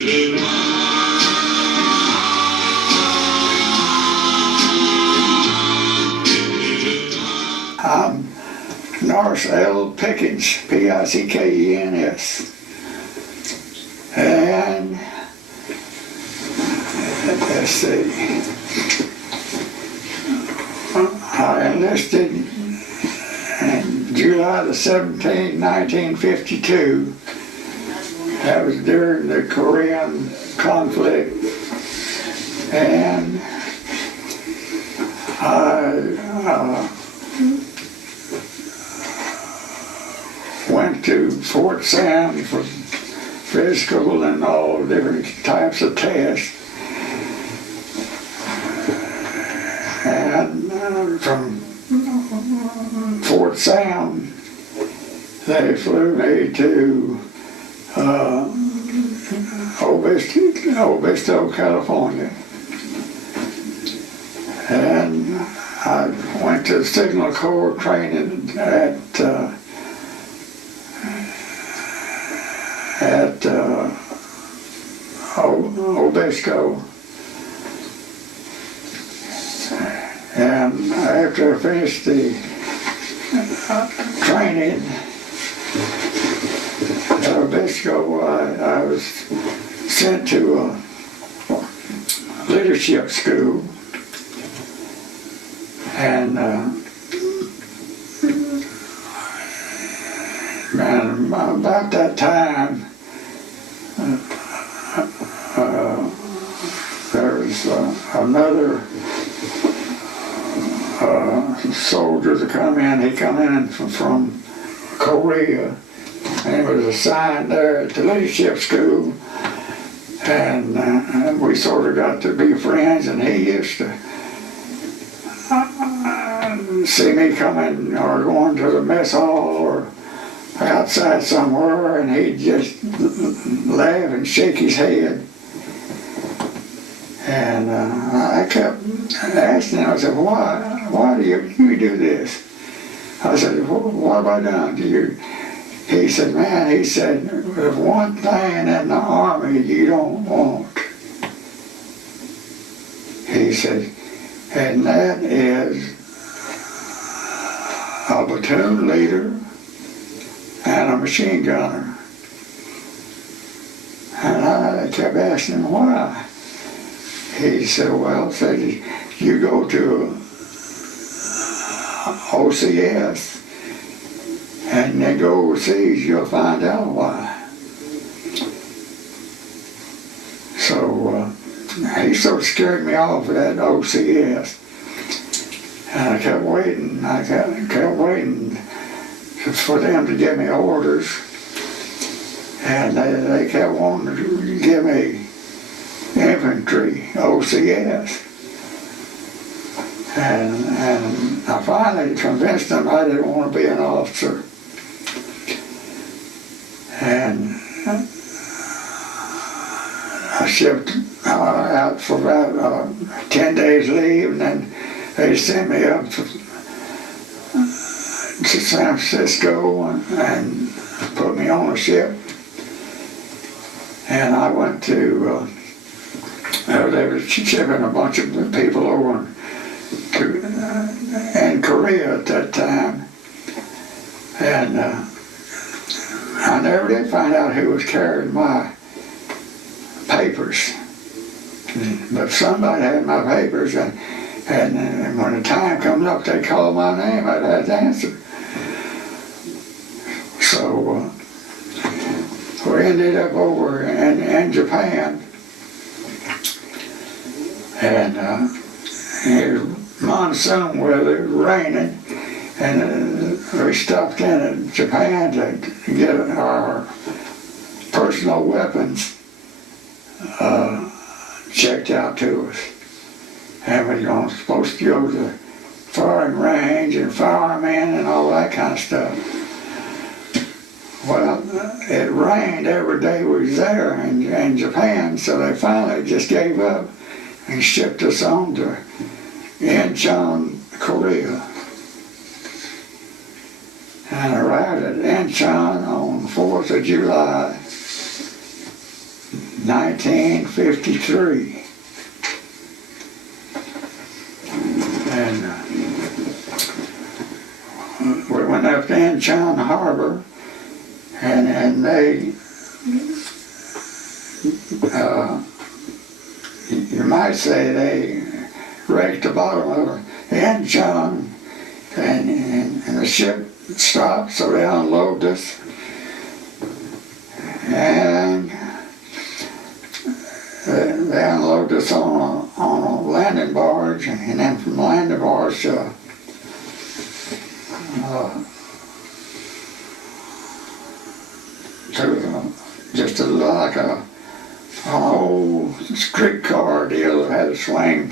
I'm Norris L. Pickens, Pickens, and let's see, I enlisted in July the 17th, 1952. That was during the Korean conflict, and I went to Fort Sam for physical and all different types of tests. And from Fort Sam, they flew me to Obispo, California. And I went to Signal Corps training at Obispo. And after I finished the training at Obispo, I was sent to a leadership school. And about that time, there was another soldier to come in. He come in from Korea, and he was assigned there at the leadership school. And we sort of got to be friends, and he used to see me coming or going to the mess hall or outside somewhere, and he'd just laugh and shake his head. And I kept asking him, I said, why do you do this? I said, what have I done to you? He said, man, he said, there's one thing in the Army you don't want. He said, and that is a platoon leader and a machine gunner. And I kept asking him why. He said, well, said, you go to OCS and then go overseas, you'll find out why. So he sort of scared me off of that OCS. And I kept waiting, for them to give me orders. And they kept wanting to give me Infantry, OCS. And I finally convinced them I didn't want to be an officer. And I shipped out for about 10 days leave, and then they sent me up to San Francisco and put me on a ship. And I went to, they were shipping a bunch of people over in Korea at that time. And I never did find out who was carrying my papers. But somebody had my papers, and when the time comes up, they call my name, I'd have to answer. So we ended up over in Japan, and it was monsoon weather, raining, and we stopped in Japan to get our personal weapons checked out to us. And we were supposed to go to the firing range and firemen and all that kind of stuff. Well, it rained every day we was there in Japan, so they finally just gave up and shipped us on to Incheon, Korea. And I arrived at Incheon on the 4th of July, 1953. And we went up to Incheon Harbor, and they, you might say they raked the bottom of Incheon, and the ship stopped, so they unloaded us. And they unloaded us on a landing barge, and then from the landing barge to just like an old streetcar deal that had to swing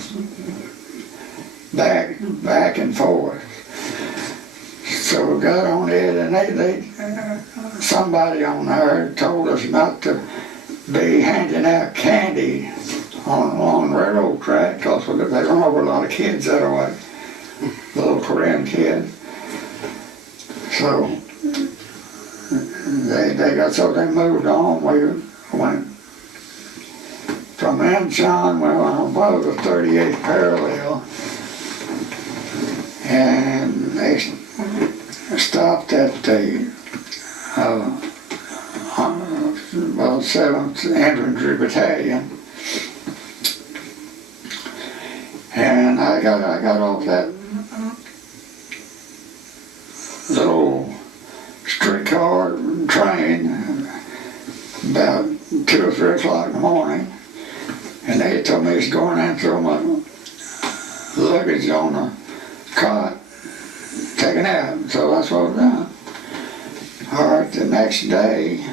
back and forth. So we got on it, and somebody on there told us not to be handing out candy on the railroad track, because they run over a lot of kids that way, little Korean kids. So they moved on. We went from Incheon, we went above the 38th parallel, and they stopped at the 7th Infantry Battalion, and I got off that little streetcar train about 2 or 3 o'clock in the morning, and they told me to go in and throw my luggage on the cot, take a nap. So that's what I've done. All right, the next day,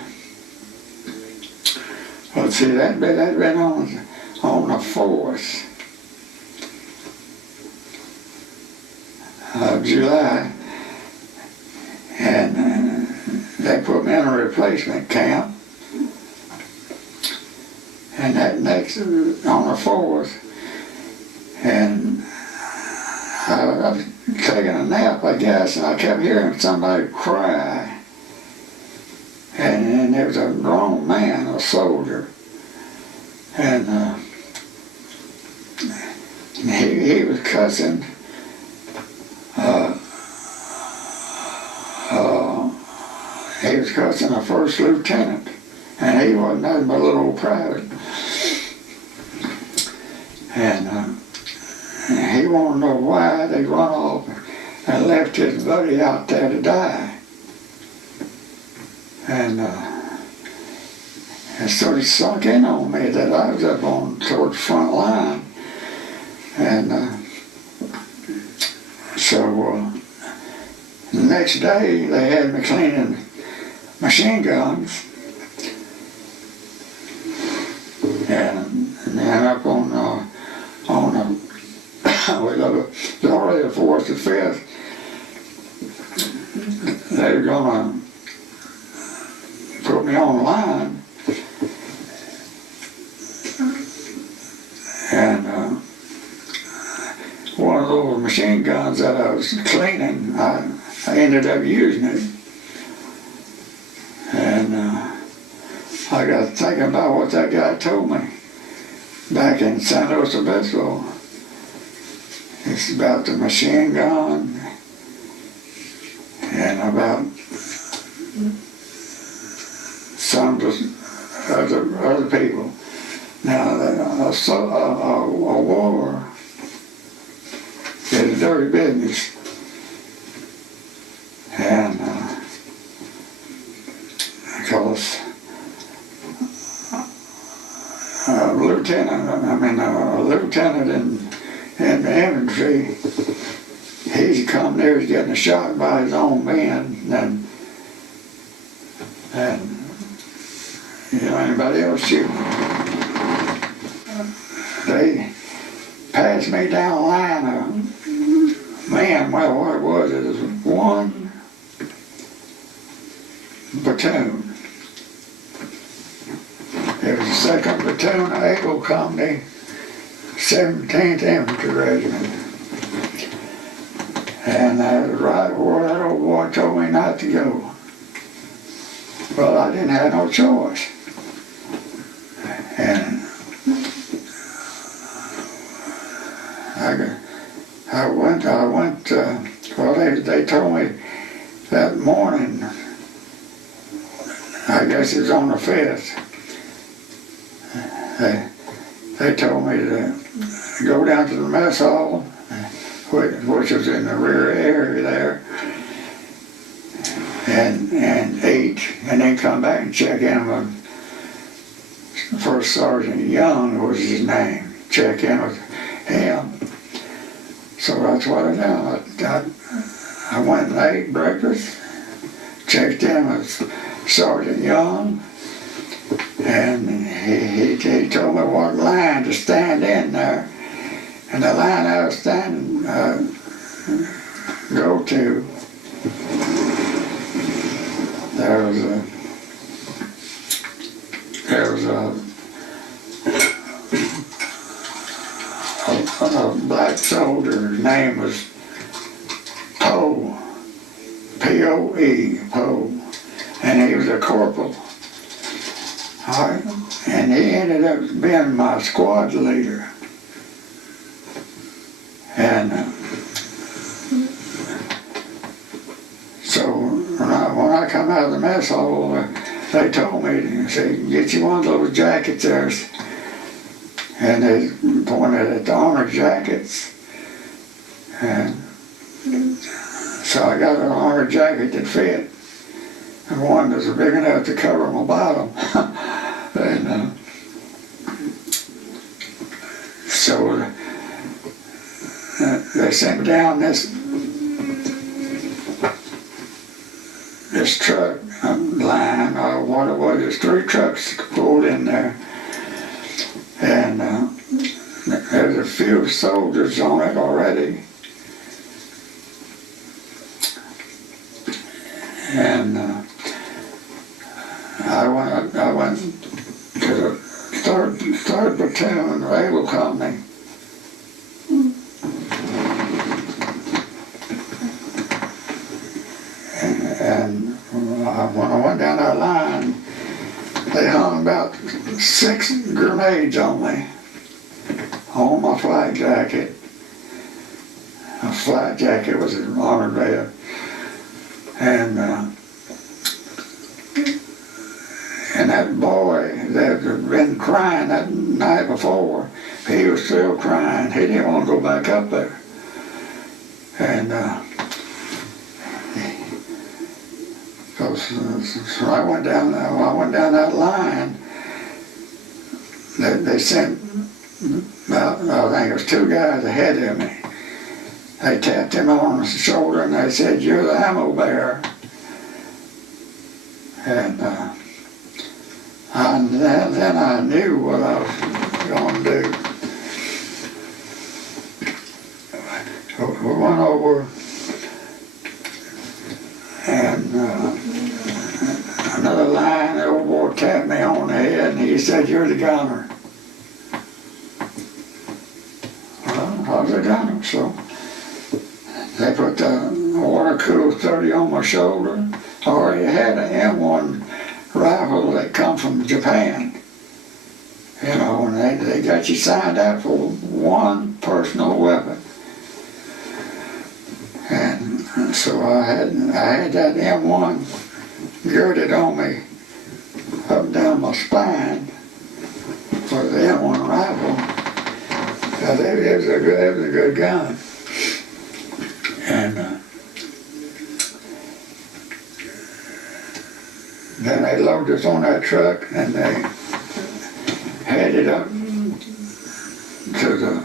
let's see, that'd been on the 4th of July, and they put me in a replacement camp. And that next, on the 4th, and I was taking a nap, I guess, and I kept hearing somebody cry. And there was a grown man, a soldier, and he was cussing he was cussing a first lieutenant, and he wasn't nothing but a little old private. And he wanted to know why they run off and left his buddy out there to die. And it sort of sunk in on me that I was up on towards the front line. And so the next day they had me cleaning machine guns. And then up on the already the 4th or 5th, they were gonna put me on the line, and one of those machine guns that I was cleaning, I ended up using it, and I got thinking about what that guy told me back in San Luis Obispo. It's about the machine gun and about some other people. Now, a war is a dirty business, and because a lieutenant in the infantry, he's come there, he's getting shot by his own men, and anybody else shooting. They passed me down the line of men. Well, what was it? It was one platoon. It was the 2nd Platoon Able Company, 17th Infantry Regiment. And that was right where that old boy told me not to go. Well, I didn't have no choice. And I went, well, they told me that morning, I guess it was on the 5th, they told me to go down to the mess hall, which was in the rear area there, and eat, and then come back and check in with First Sergeant Young was his name, check in with him. So that's what I done. I went and ate breakfast, checked in with Sergeant Young, and he told me what line to stand in there. And the line I was standing, go to, there was a black soldier. His name was Poe, P-O-E, Poe, and he was a corporal. All right. And he ended up being my squad leader. And so when I come out of the mess hall, they told me to say, get you one of those jackets there. And they pointed at the armor jackets. And so I got an armor jacket that fit. And one that was big enough to cover my bottom. And so they sent me down this truck line, or what it was. There's 3 trucks pulled in there. And there's a few soldiers on it already. And I went to the third platoon Naval Company. And when I went down that line, they hung about 6 grenades on me, on my flak jacket. My flak jacket was an armored vest. And that boy that had been crying that night before, he was still crying. He didn't want to go back up there. And so I went down that line. They sent about, I think it was 2 guys ahead of me. They tapped him on the shoulder and they said, "You're the ammo bearer." And then I knew what I was going to do. We went over, and another line, the old boy tapped me on the head and he said, "You're the gunner." Well, I was a gunner, so they put the water-cooled 30 on my shoulder. I already had an M1 rifle that come from Japan. You know, and they got you signed up for one personal weapon. And so I had that M1 girded on me up and down my spine for the M1 rifle. Because it was a good gun. And then they loaded us on that truck and they headed up to the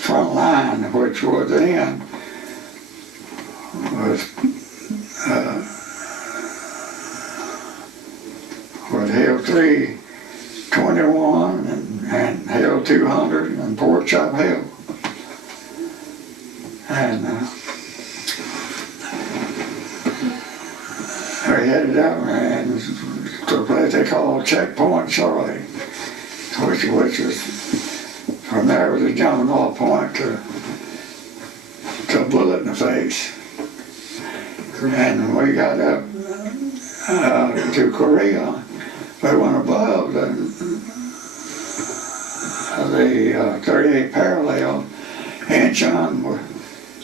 front line, which was then was Hill 321 and Hill 200 and Pork Chop Hill. And we headed out and to a place they call Checkpoint Charlie, which was, from there was a jumping off point to a bullet in the face. And we got up to Korea. They went above the 38 parallel. Incheon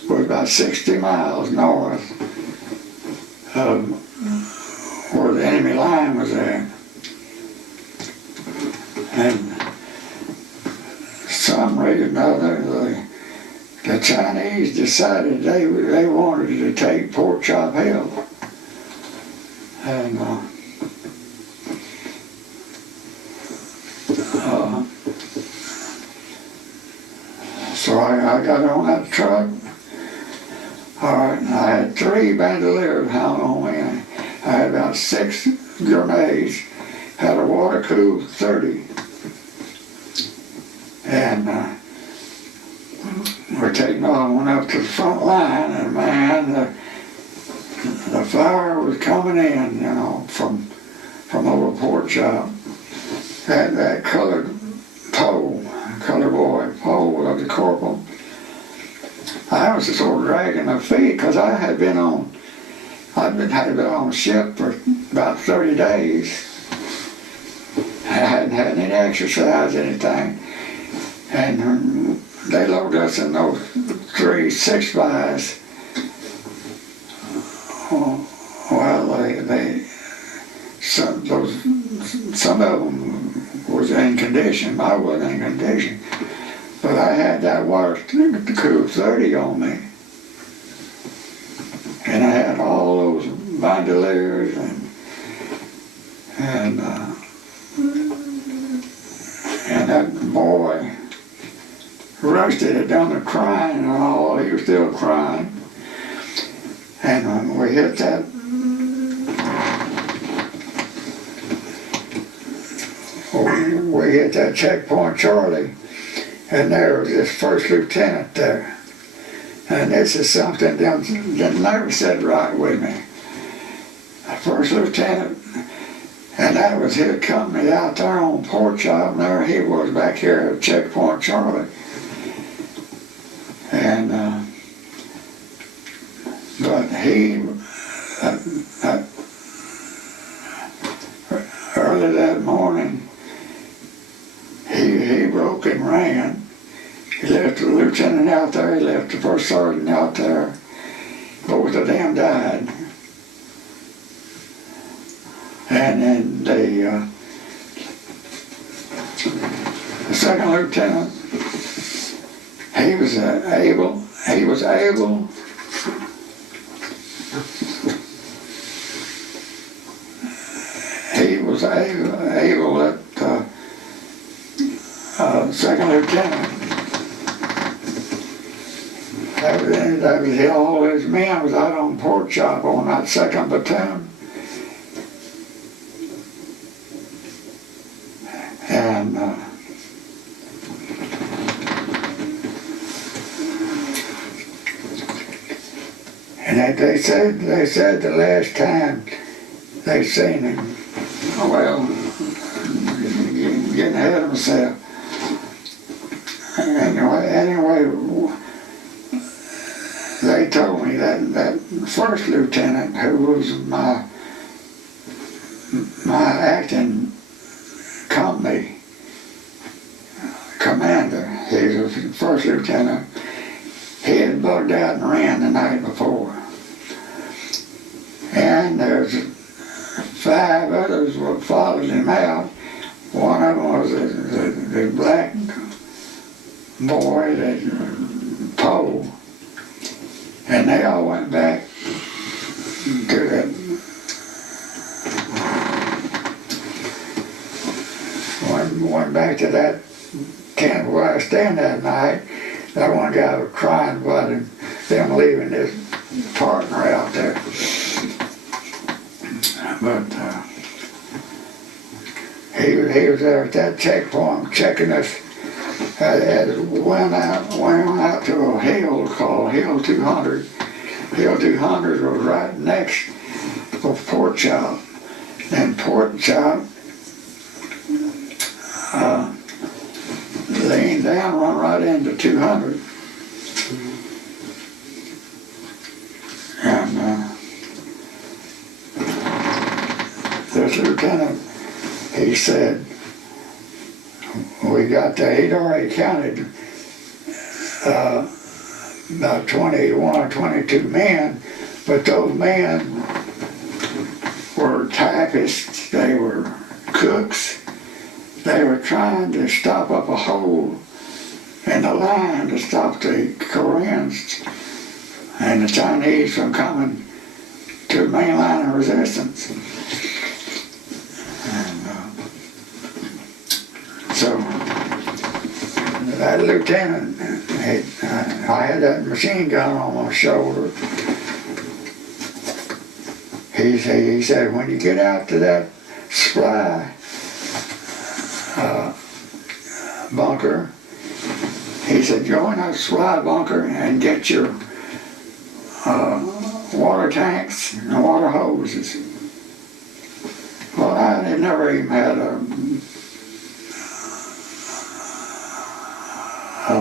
was about 60 miles north of where the enemy line was at. And some reason or other, the Chinese decided they wanted to take Pork Chop Hill. And so I got on that truck. All right, and I had 3 bandoliers hung on me. I had about 6 grenades, had a water-cooled 30. And we're taking off, went up to the front line, and man, the fire was coming in, you know, from over Pork Chop. That colored boy, Poe of the corporal. I was sort of dragging my feet because I had been on a ship for about 30 days. I hadn't had any exercise, anything. And they loaded us in those 3 6x. Well, some of them was in condition. I wasn't in condition. But I had that water-cooled 30 on me. And I had all those bandoliers and that boy Rusty had done the crying and all. He was still crying. And when we hit that checkpoint Charlie, and there was this first lieutenant there. And this is something that never said right with me. The first lieutenant, and that was his company out there on Pork Chop, and there he was back here at checkpoint Charlie. And but he early that morning he broke and ran. He left the lieutenant out there, he left the first sergeant out there. Both of them died. And then the second lieutenant, he was able that second lieutenant. That was all his men was out on Pork Chop on that second platoon. And they said the last time they seen him, well, getting ahead of myself. Anyway, they told me that first lieutenant, who was my acting company commander, he was the first lieutenant, he had bugged out and ran the night before. And there's 5 others who followed him out. One of them was the black boy, that Poe, and they all went back to that went back to that tent where I was staying that night. That one guy was crying about them leaving his partner out there. But he was there at that checkpoint checking us. Went out to a hill called Hill 200. Hill 200 was right next to Pork Chop. And Pork Chop leaned down, run right into 200. And this lieutenant, he said, we got to, he'd already counted about 21 or 22 men, but those men were typists, they were cooks, they were trying to stop up a hole in the line to stop the Koreans and the Chinese from coming to the main line of resistance. And so that lieutenant, I had that machine gun on my shoulder. He said, when you get out to that supply bunker, he said, go in that supply bunker and get your water tanks and water hoses. Well, I had never even had a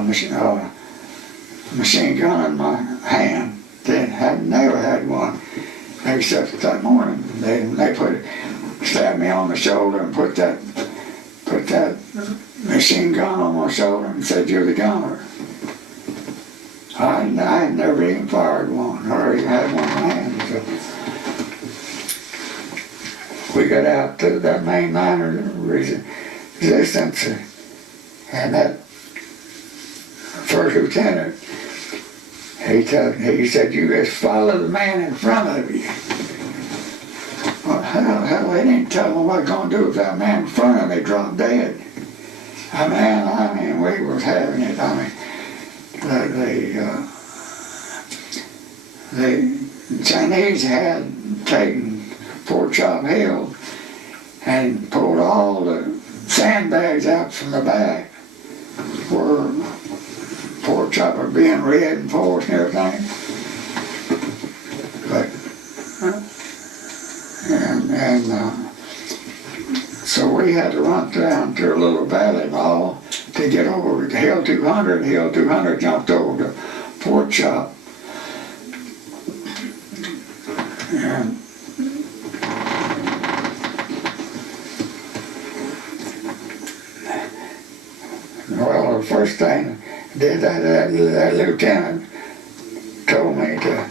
machine gun in my hand. Had never had one, except that morning. They stabbed me on the shoulder and put that machine gun on my shoulder and said, you're the gunner. I had never even fired one, or even had one in my hand. So we got out to that main line of resistance, and that first lieutenant, he said, you just follow the man in front of you. Well, hell, they didn't tell me what I was going to do if that man in front of me dropped dead. I mean, we was having it. I mean, the Chinese had taken Fort Chop Hill and pulled all the sandbags out from the back where Fort Chop was being reinforced and everything. But so we had to run down to a little valley mall to get over to Hill 200. Hill 200 jumped over to Fort Chop. And well, the first thing that lieutenant told me to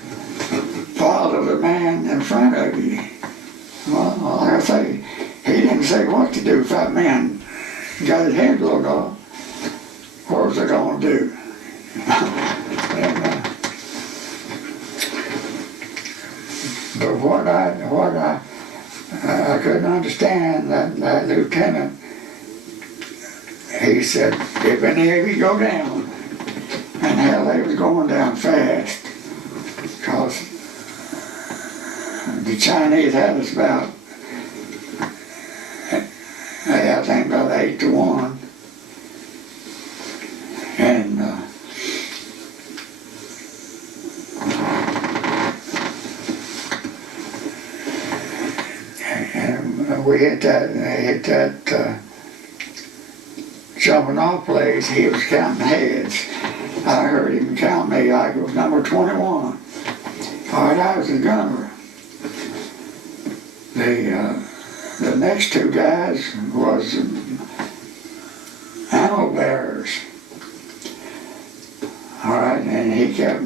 follow the man in front of you. Well, like I say, he didn't say what to do if that man got his head blown off. What was I going to do? And, but what I couldn't understand, that lieutenant, he said, if any of you go down, and hell, they was going down fast, because the Chinese had us about, I think about 8-1, and we hit that jumping off place. He was counting heads. I heard him count me like it was number 21. All right, I was the gunner. The next two guys was ammo bearers. All right, and he kept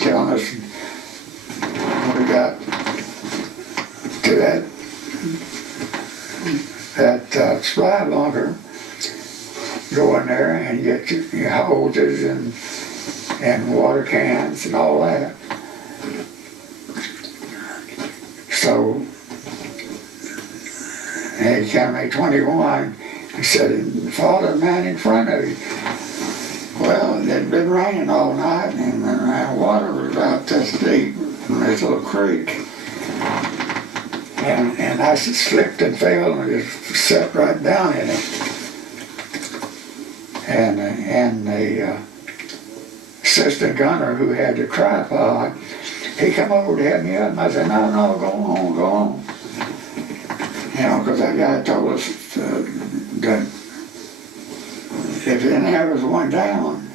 telling us when we got to that supply bunker, go in there and get your hoses and water cans and all that. So he counted me 21. He said, follow the man in front of you. Well, it had been raining all night, and the water was about this deep in this little creek. And I slipped and fell and just sat right down in it. And the assistant gunner who had the tripod, he come over to help me up, and I said, no, go on. You know, because that guy told us that if any of us went down,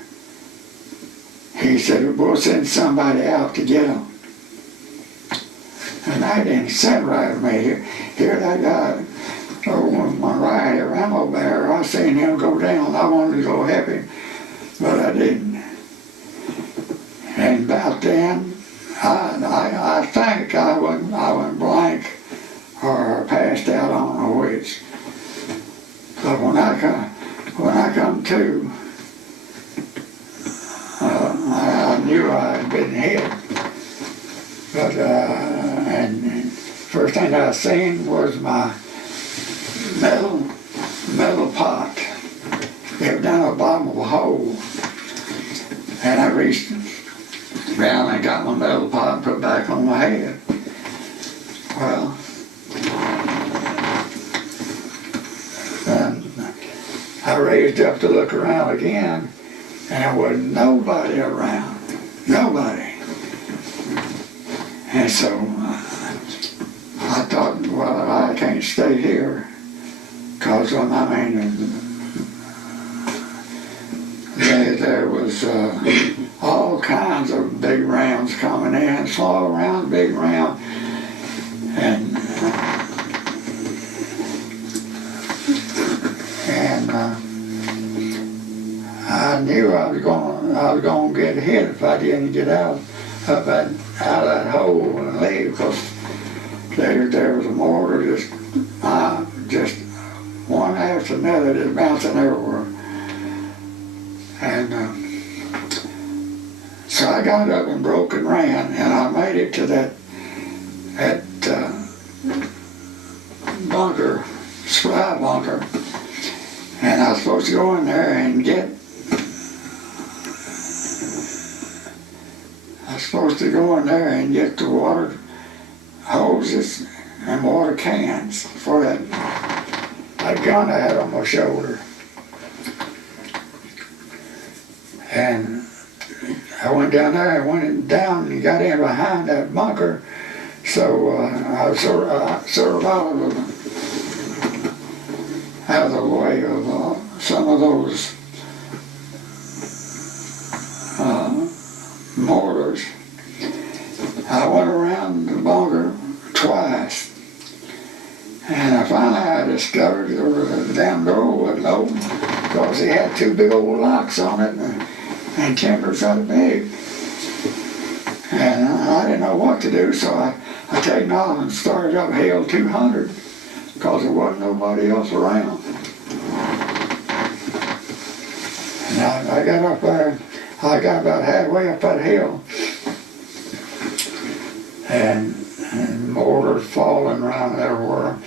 he said, we'll send somebody out to get them. And that didn't sit right with me. Here that guy So when my right here ammo bearer, I seen him go down. I wanted to go help him, but I didn't. And about then, I think I went blank or passed out, I don't know which. But when I come to, I knew I had been hit. But and first thing I seen was my metal pot. It was down at the bottom of a hole, and I reached down and got my metal pot and put it back on my head. Well, I raised up to look around again, and there was nobody around. Nobody. And so I thought, well, I can't stay here, because there was all kinds of big rounds coming in, small rounds, big rounds, and I knew I was going to get hit if I didn't get out of that hole and leave, because there was a mortar just one after another, just bouncing everywhere. And so I got up and broke and ran, and I made it to that bunker, supply bunker, and I was supposed to go in there and get the water hoses and water cans for that gun I had on my shoulder. And I went down there, and got in behind that bunker, so I was sort of out of the way of some of those mortars. I went around the bunker twice, and I finally discovered the damn door wasn't open, because it had two big old locks on it, and timbers that big. And I didn't know what to do, so I taken off and started up Hill 200, because there wasn't nobody else around. And I got up there, I got about halfway up that hill, and mortars falling around everywhere.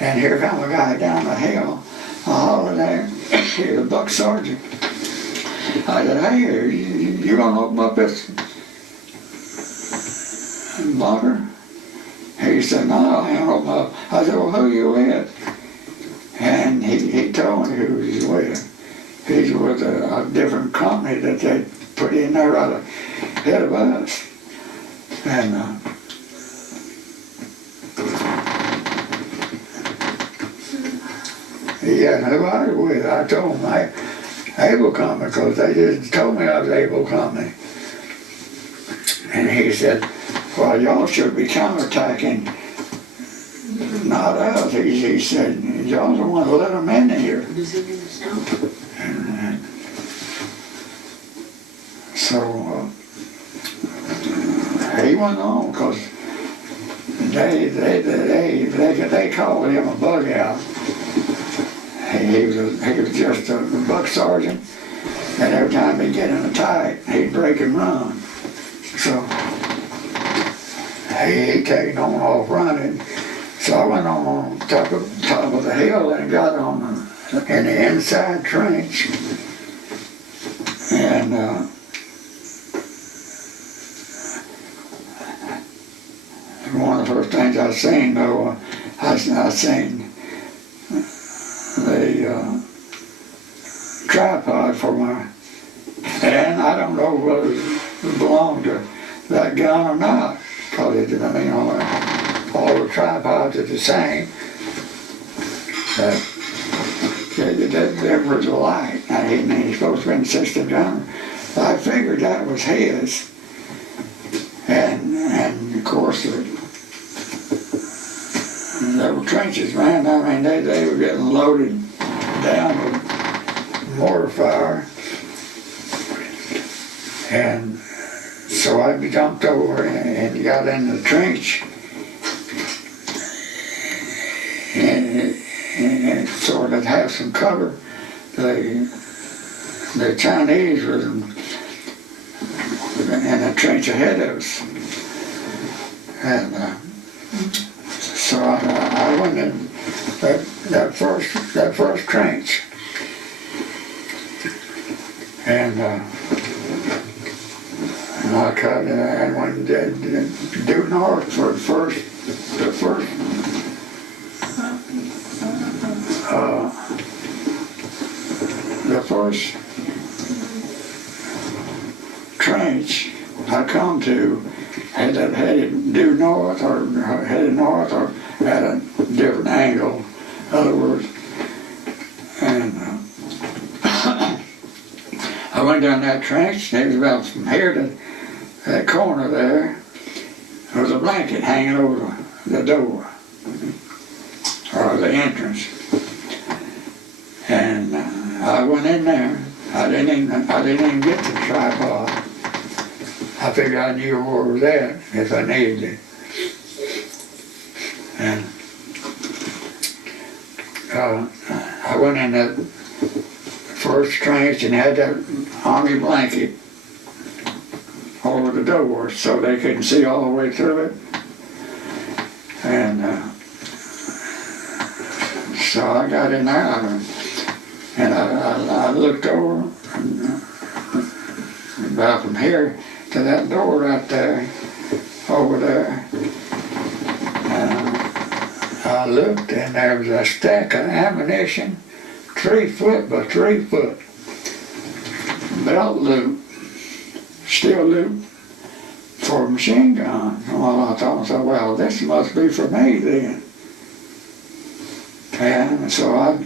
And here come a guy down the hill. I hollered at him, he's a buck sergeant. I said, hey, you gonna open up this bunker? He said, no, I ain't open up. I said, well, who you with? And he told me who he was with. He's with a different company that they put in there right ahead of us. And he hadn't who I was with. I told him able company, because they just told me I was able company. And he said, well, y'all should be counterattacking, not us. He said, y'all don't want to let them in here. And so he went on, because they called him a bug out. He was just a buck sergeant, and every time he'd get in a tight, he'd break and run. So he taken on off running. So I went on top of the hill and got on in the inside trench. And one of the first things I seen, though, I seen the tripod for my, and I don't know whether it belonged to that gun or not, because it didn't, all the tripods are the same. There was a light. He's supposed to be in system gunner. I figured that was his, and of course they were trenches, man, I mean, they were getting loaded down with mortar fire. And so I jumped over and got in the trench. And so to have some cover, the Chinese was in the trench ahead of us. And so I went in that first trench. And I cut and went due north for the first trench I come to headed due north or headed north or at a different angle, in other words. And I went down that trench, and it was about from here to that corner there. There was a blanket hanging over the door, or the entrance. And I went in there. I didn't even get to the tripod. I figured I knew where it was at if I needed it. And I went in that first trench and had that army blanket over the door so they couldn't see all the way through it. And so I got in there and I looked over about from here to that door right there, over there. I looked and there was a stack of ammunition, 3 foot by 3 foot, belt loop, steel loop for a machine gun. Well, I thought, well, this must be for me then. And so I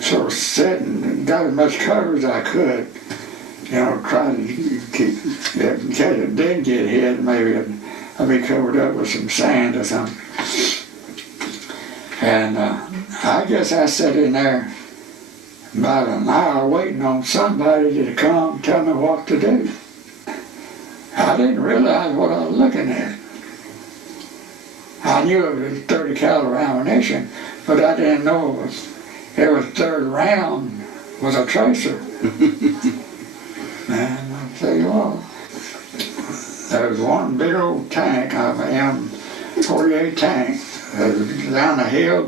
sort of sat and got as much cover as I could, try to keep, in case it did get hit, maybe I'd be covered up with some sand or something. And I guess I sat in there about an hour waiting on somebody to come tell me what to do. I didn't realize what I was looking at. I knew it was 30 caliber ammunition, but I didn't know every third round was a tracer. And I'll tell you what, there was one big old tank, an M48 tank, down the hill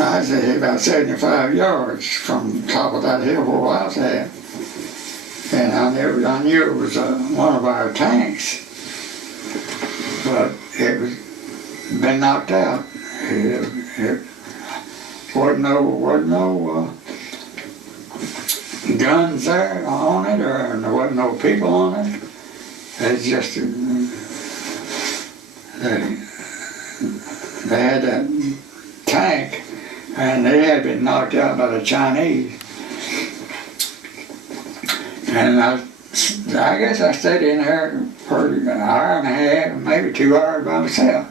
I'd say about 75 yards from the top of that hill where I was at. And I knew it was one of our tanks, but it was been knocked out. It wasn't no guns there on it, or there wasn't no people on it. It's just they had that tank, and they had been knocked out by the Chinese. And I guess I stayed in there for an hour and a half, maybe 2 hours by myself.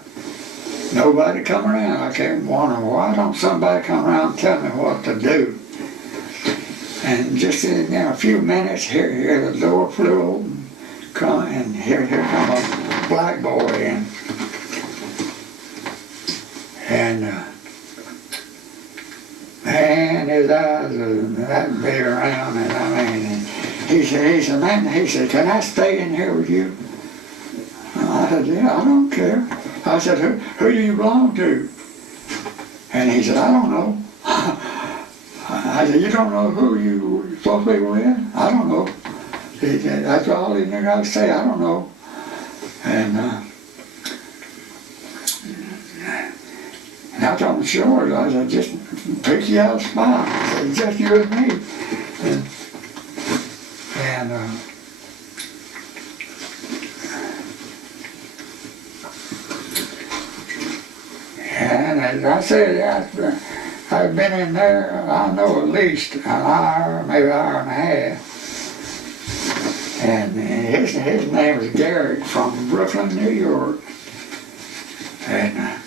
Nobody come around. I kept wondering, why don't somebody come around and tell me what to do? And just in a few minutes, here the door flew open, and here come a black boy in. And man, his eyes are that big around, and I mean, he said, man, can I stay in here with you? I said, yeah, I don't care. I said, who do you belong to? And he said, I don't know. I said, you don't know who you supposed to be with? I don't know. He said, that's all he knew how to say, I don't know. And I told him, sure. I said, just pick you out a spot. I said, just you and me. And as I said, I've been in there, I know at least an hour, maybe an hour and a half. And his name was Garrett from Brooklyn, New York. And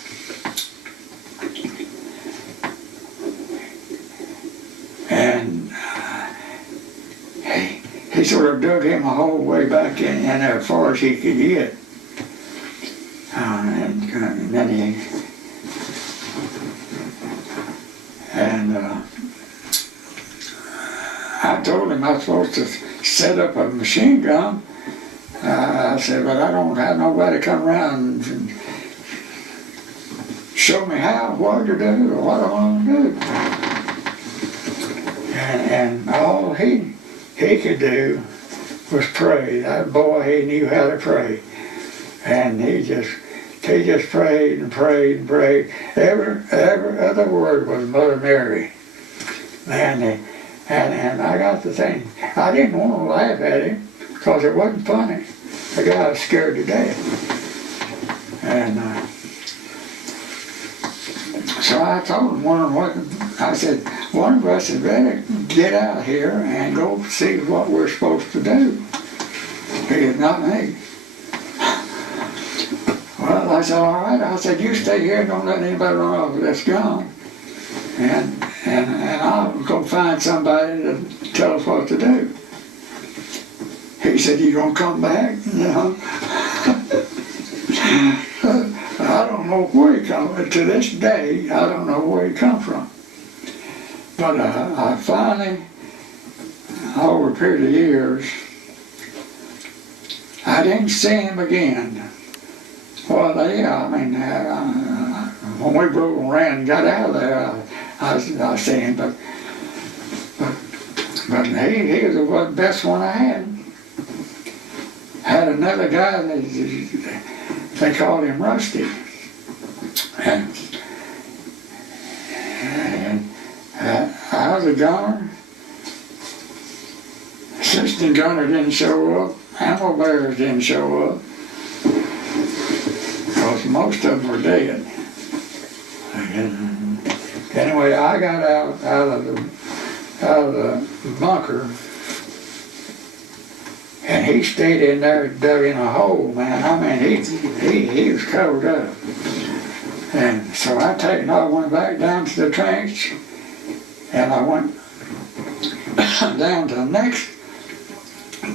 he sort of dug him a hole way back in there as far as he could get. And then I told him I was supposed to set up a machine gun. I said, but I don't have nobody come around and show me how, what to do, or what I want to do. And all he could do was pray. That boy, he knew how to pray. And he just prayed and prayed and prayed. Every other word was Mother Mary. Man, and I got to think, I didn't want to laugh at him because it wasn't funny. The guy was scared to death. And so I told him, I said, one of us had better get out here and go see what we're supposed to do. He said, not me. Well, I said, all right. I said, you stay here, don't let anybody run off with this gun. And I'll go find somebody to tell us what to do. He said, you gonna come back? You know? I don't know where he come from. To this day, I don't know where he come from. But I finally, over a period of years, I didn't see him again. Well, yeah, I mean, when we broke and ran and got out of there, I see him, but he was the best one I had. Had another guy that they called him Rusty, and I was a gunner. Assistant gunner didn't show up. Ammo bearers didn't show up because most of them were dead. Anyway, I got out of the bunker, and he stayed in there, dug in a hole, man. I mean, he was covered up. And so I went back down to the trench, and I went down to the next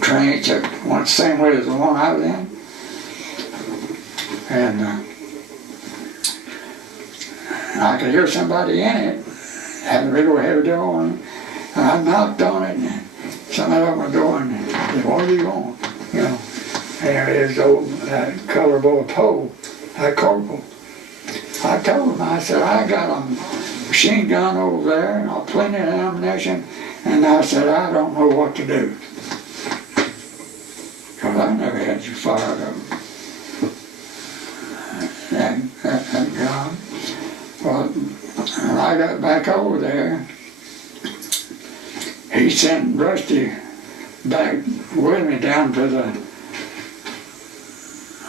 trench that went the same way as the one I was in. And I could hear somebody in it, had a big old heavy door on it, and I knocked on it, and somebody opened the door and said, what are you want? You know, and there's that color boy Poe, that corporal. I told him, I said, I got a machine gun over there, and plenty of ammunition, and I said, I don't know what to do. Because I never had you fired up that gun. Well, when I got back over there, he sent Rusty back with me down to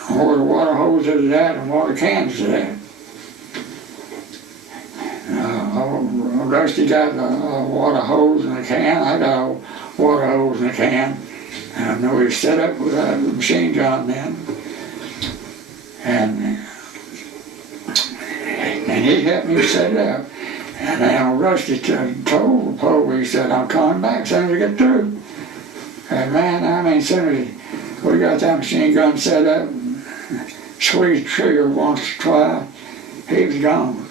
where the water hose is at and water cans is at. Rusty got a water hose in a can, I got a water hose in a can. I know he set up with a machine gun then. And he helped me set it up. And then Rusty told Poe, he said, I'm coming back as soon as I get through. And man, I mean, as soon as we got that machine gun set up, squeezed the trigger once or twice, he was gone.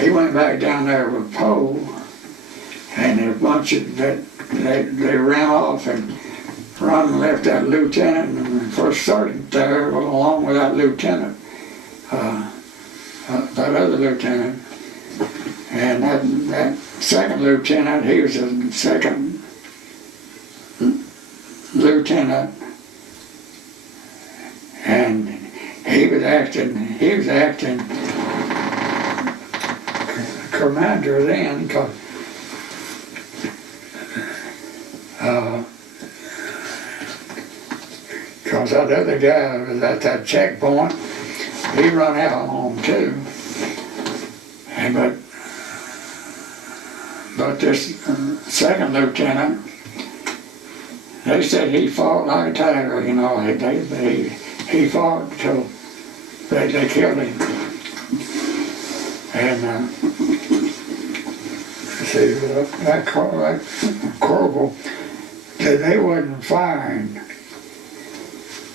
He went back down there with Poe, and a bunch of that, they ran off and run and left that lieutenant and the first sergeant there along with that lieutenant. That other lieutenant, and that second lieutenant, he was the second lieutenant, and he was acting commander then, because that other guy was at that checkpoint. He run out on him too. But this second lieutenant, they said he fought like a tiger, you know. He fought till they killed him. And see, that corporal, they wasn't firing.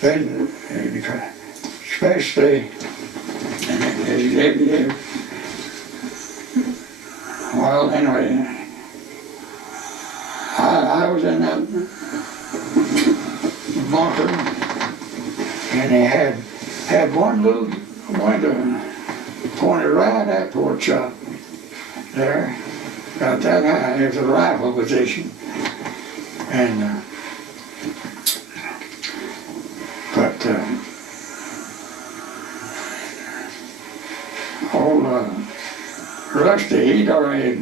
They, especially, well, anyway, I was in that bunker, and they had one little window pointed right at pork chop there, about that high. It was a rifle position, and but old Rusty, he'd already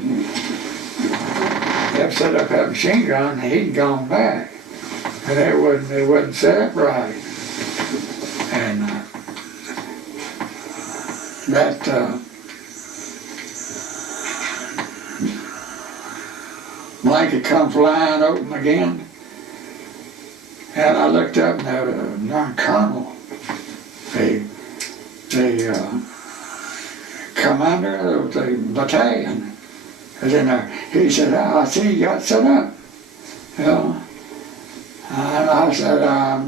have set up that machine gun, and he'd gone back, and it wasn't set up right, and that blanket come flying open again, and I looked up, and there was a young colonel, the commander of the battalion was in there. He said, I see you got set up. You know? And I said, I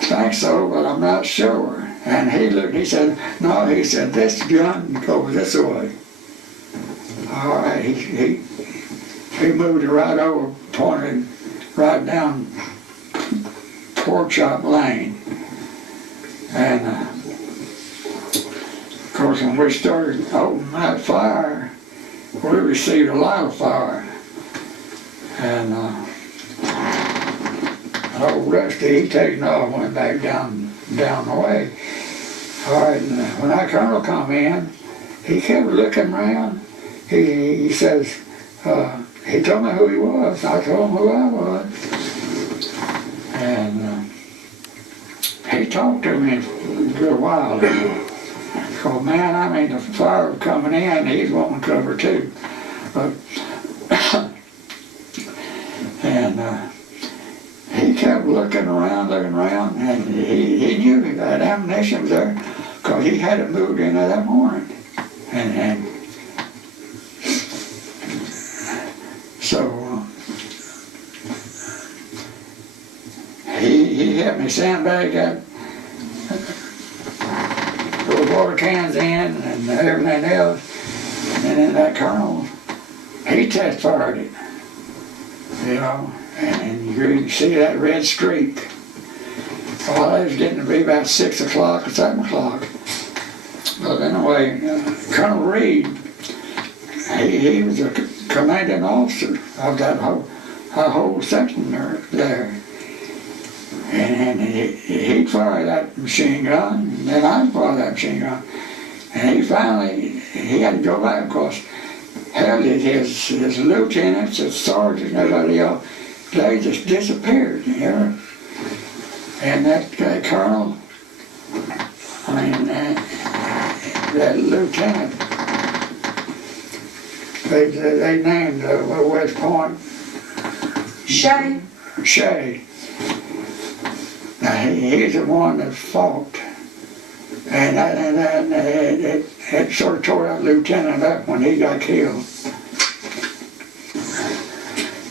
think so, but I'm not sure. And he looked, he said, no, he said, this gun goes this way. All right, he moved it right over, pointed right down Pork Chop Lane. And of course, when we started opening that fire, we received a lot of fire. And old Rusty, he taken off, went back down the way. All right, and when that colonel come in, he kept looking around. He says, he told me who he was. I told him who I was. And he talked to me for a while. Oh man, I mean, the fire was coming in, he's wanting cover too. But, and he kept looking around, and he knew that ammunition was there, because he had it moved in there that morning. And so he helped me sandbag that water cans in and everything else, and then that colonel, he test fired it, you know, and you can see that red streak. Well, it was getting to be about 6 o'clock or 7 o'clock. But anyway, Colonel Reed, he was a commanding officer of that whole section there. And he'd fire that machine gun, and then I'd fire that machine gun. And he had to go back, because hell, his lieutenants, his sergeants, and everybody else, they just disappeared, you know. And that colonel, I mean, that lieutenant, they named West Point Shay. Now, he's the one that fought, and it sort of tore that lieutenant up when he got killed.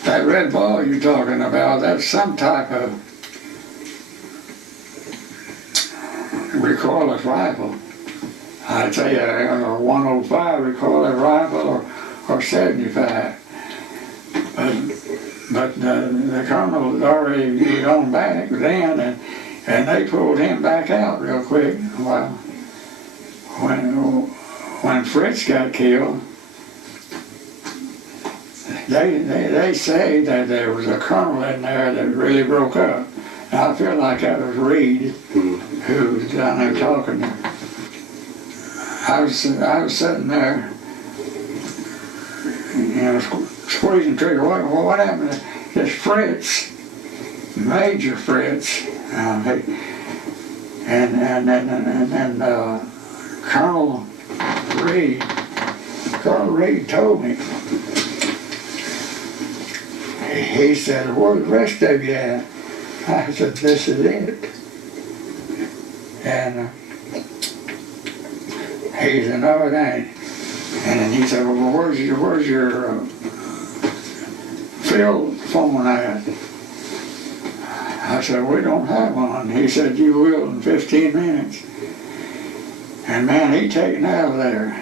That red ball you're talking about, that's some type of recoilless rifle. I'd say a 105 recoilless rifle or 75. But the colonel was already gone back then, and they pulled him back out real quick. Well, when Fritz got killed, they say that there was a colonel in there that really broke up. And I feel like that was Reed, who was down there talking. I was sitting there, you know, squeezing trigger. What happened to this Fritz, Major Fritz, and Colonel Reed told me. He said, "Where's the rest of you at?" I said, "This is it." And he said, "No, it ain't." And he said, "Well, where's your phone at? I said, we don't have one. He said, you will in 15 minutes. And man, he taken out of there.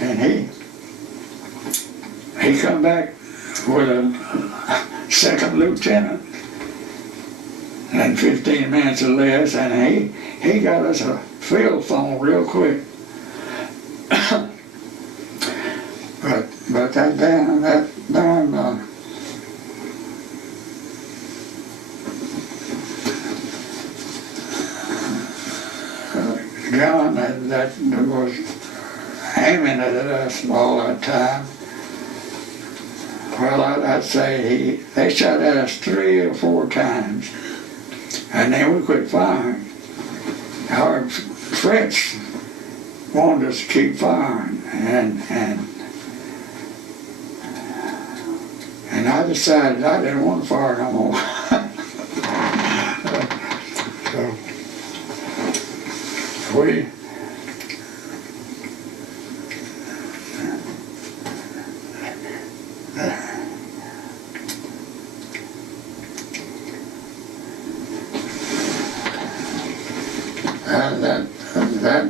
And he come back with a second lieutenant in 15 minutes or less, and he got us a field phone real quick. but that damn gun that was aiming at us all that time, well, I'd say they shot at us 3 or 4 times, and then we quit firing. Our Fritz wanted us to keep firing, and I decided I didn't want to fire no more. So we that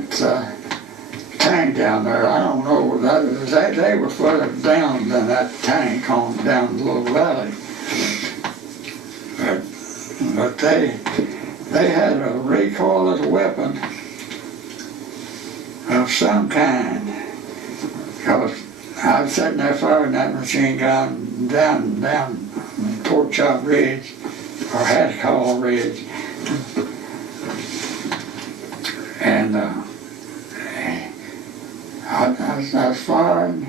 tank down there, I don't know, they were further down than that tank on down the little valley. But they had a recoilless weapon of some kind, because I was sitting there firing that machine gun down Pork Chop Ridge, or Hatcall Ridge. And I was firing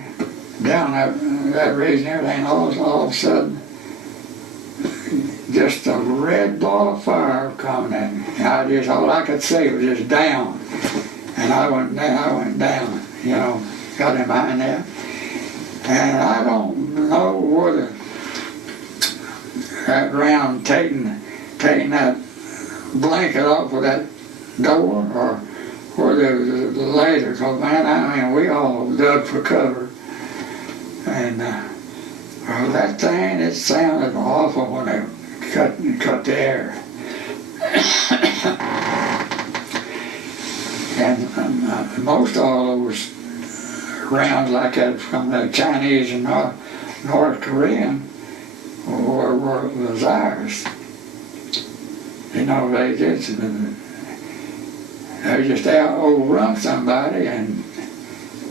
down that ridge and everything, all of a sudden, just a red ball of fire coming at me. All I could see was just down. And I went down, you know, got in behind that. And I don't know whether that round taking that blanket off of that door or whether it was later, because man, I mean, we all dug for cover. And well, that thing, it sounded awful when it cut the air. And most all those rounds like that from the Chinese and North Korean was ours. You know, they just overrun somebody, and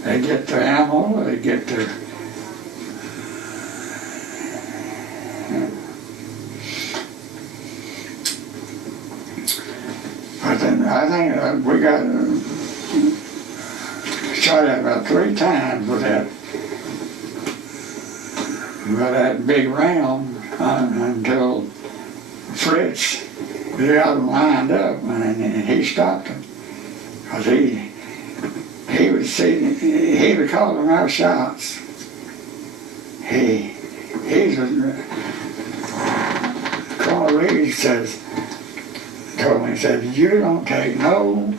they get their ammo, they get their but then I think we got shot at about 3 times with that big round until Fritz got them lined up, and he stopped them. Because he would call them our shots. Colonel Reed told me, he said, you don't take no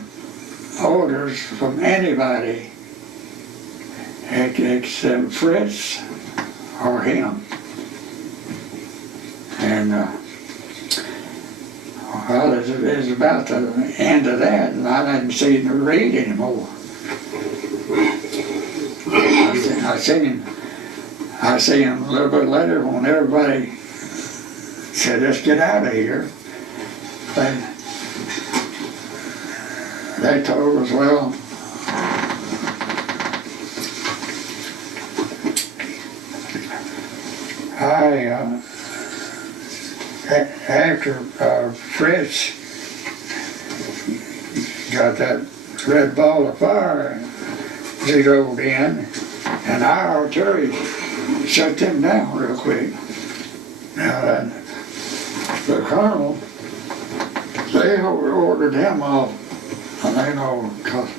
orders from anybody except Fritz or him. And well, it was about the end of that, and I didn't see him read anymore. I seen him a little bit later when everybody said, let's get out of here. They told us, well, after Fritz got that red ball of fire zeroed in, and our artillery shut them down real quick. Now, the colonel, they ordered him off, and they know, because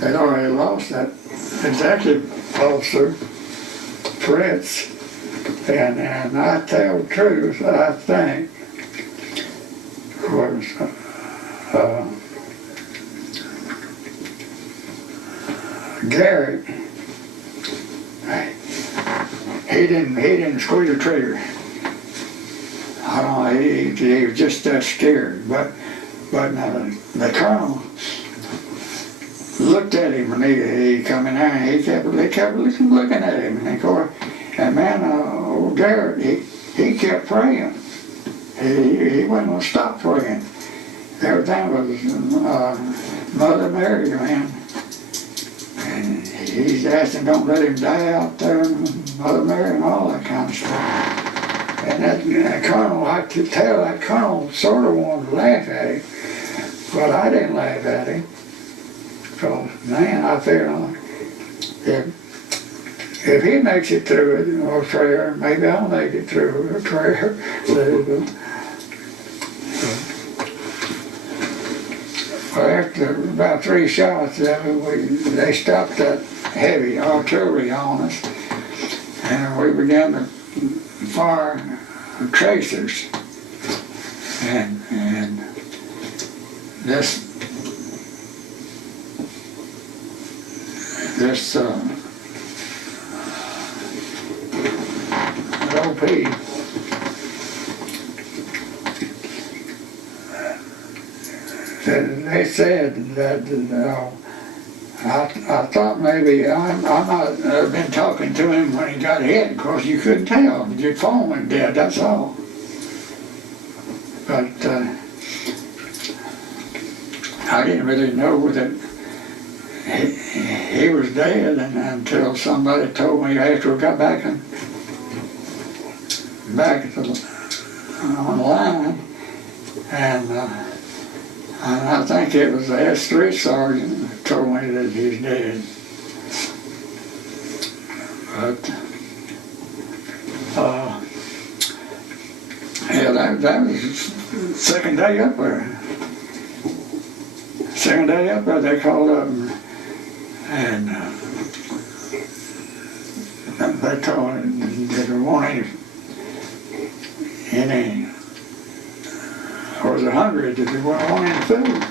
they'd already lost that executive officer, Fritz. And I tell the truth, I think was Garrett. He didn't squeeze the trigger. he was just scared. But the colonel looked at him when he come in there, and he kept looking at him. And of course, and man, old Garrett, he kept praying. He wasn't going to stop praying. Everything was Mother Mary, man. And he's asking, don't let him die out there, Mother Mary, and all that kind of stuff. And that colonel, I could tell that colonel sort of wanted to laugh at him, but I didn't laugh at him. So, man, I feel if he makes it through it, or prayer, maybe I'll make it through a prayer. Well, after about 3 shots, they stopped that heavy artillery on us, and we began to fire tracers. And this OP they said that I thought maybe I might have been talking to him when he got hit. Of course, you couldn't tell. Your phone went dead, that's all. But I didn't really know that he was dead until somebody told me after we got back on the line, and I think it was the S3 sergeant who told me that he's dead. But yeah, that was the second day up there. Second day up there, they called up and they told me that there weren't any or was it hungry, did they want any food?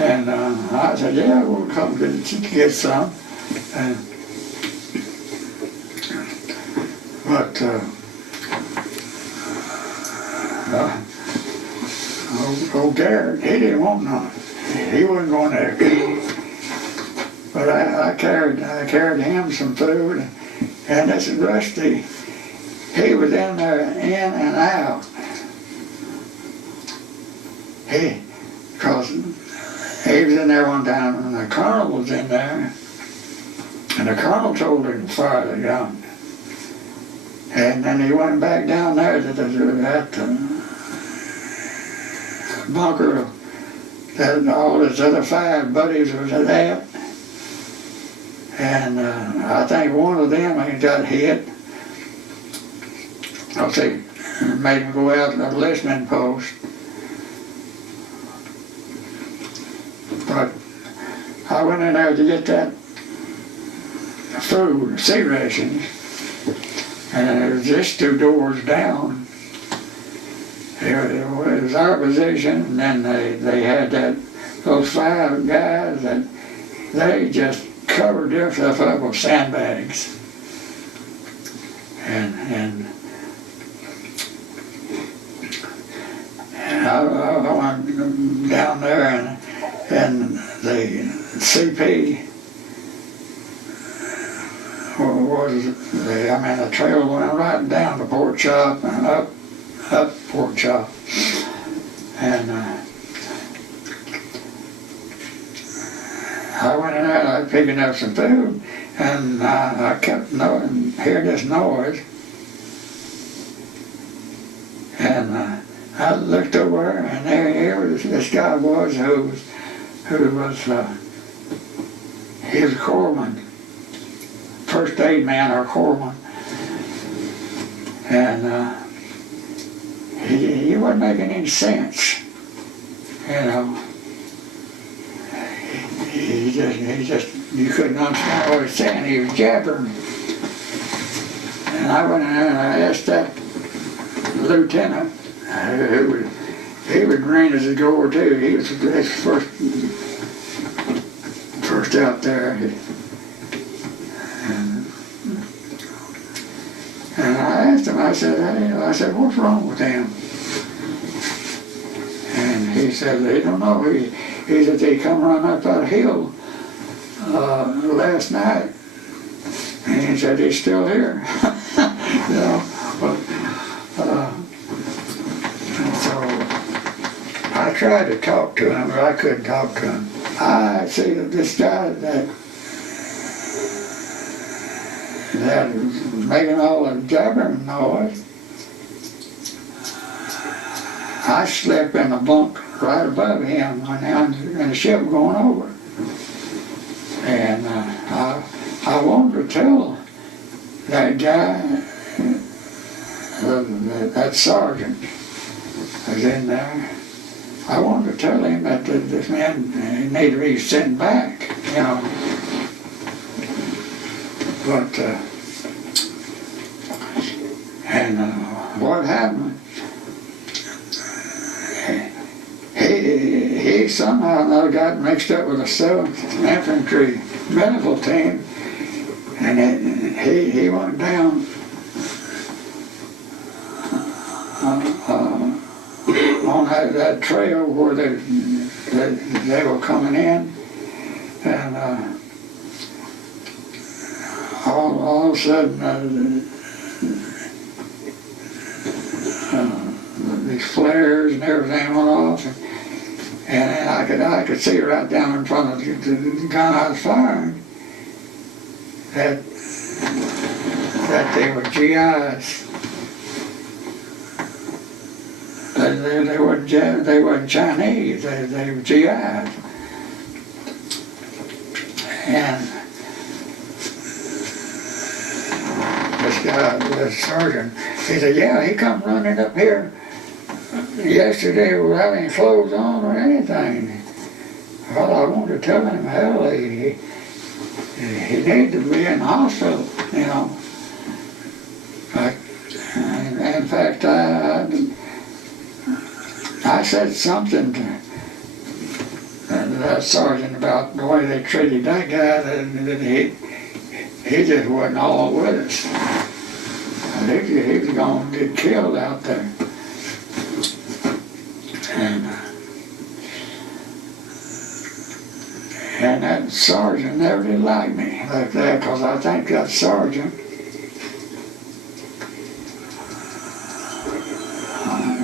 And I said, yeah, we'll come get some. But old Garrett, he didn't want none. He wasn't going there. But I carried him some food, and this Rusty, he was in there in and out. Because he was in there one time, and the colonel was in there, and the colonel told him to fire the gun. And then he went back down there to that bunker that all his other 5 buddies was at. And I think one of them he got hit. I'll say, made him go out to the listening post. But I went in there to get that food, sea rations, and it was just 2 doors down. It was our position, and then they had those 5 guys that they just covered themselves up with sandbags. And I went down there and the CP the trail went right down to pork chop and up pork chop. And I went in there, I was picking up some food, and I kept hearing this noise. And I looked over, and there this guy was who was he was a corpsman, first aid man or corpsman, and he wasn't making any sense, you know. He just you couldn't understand what he was saying. He was jabbering. And I went in there and I asked that lieutenant, he was green as a gourd too. He was first out there. And I asked him, I said, what's wrong with him? he said, they don't know. He said, they come run up that hill last night. And he said, he's still here. You know, but, and so I tried to talk to him, but I couldn't talk to him. I see that this guy that was making all the jabbering noise, I slept in a bunk right above him when the ship going over. And I wanted to tell that guy, that sergeant was in there, I wanted to tell him that this man needed to be sent back, you know. But, what happened, he somehow or another got mixed up with the 17th Infantry medical team, and he went down on that trail where they were coming in, and all of a sudden these flares and everything went off, and I could see right down in front of the gun I was firing that they were GIs. They weren't Chinese. They were GIs. And this guy, this sergeant, he said, yeah, he come running up here yesterday without any clothes on or anything. Well, I wanted to tell him, hell, he needed to be in the hospital, you know. In fact, I said something to that sergeant about the way they treated that guy, that he just wasn't all with us. He was going to get killed out there. And that sergeant never did like me like that, because I think that sergeant,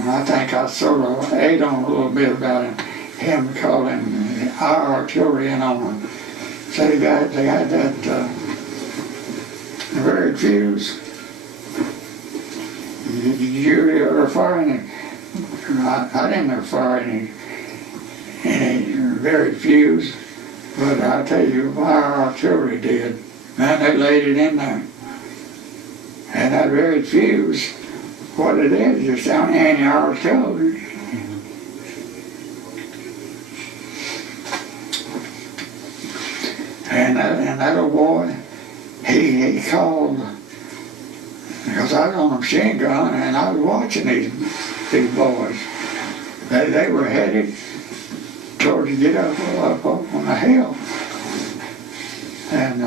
I think I sort of ate on a little bit about him calling our artillery in on them. So they had that very fuse. You ever fire any? I didn't ever fire any very fuse, but I tell you, our artillery did. Man, they laid it in there. And that very fuse, what it is just anti-artillery. And that old boy, he called, because I was on a machine gun and I was watching these boys. They were headed towards to get up on the hill. And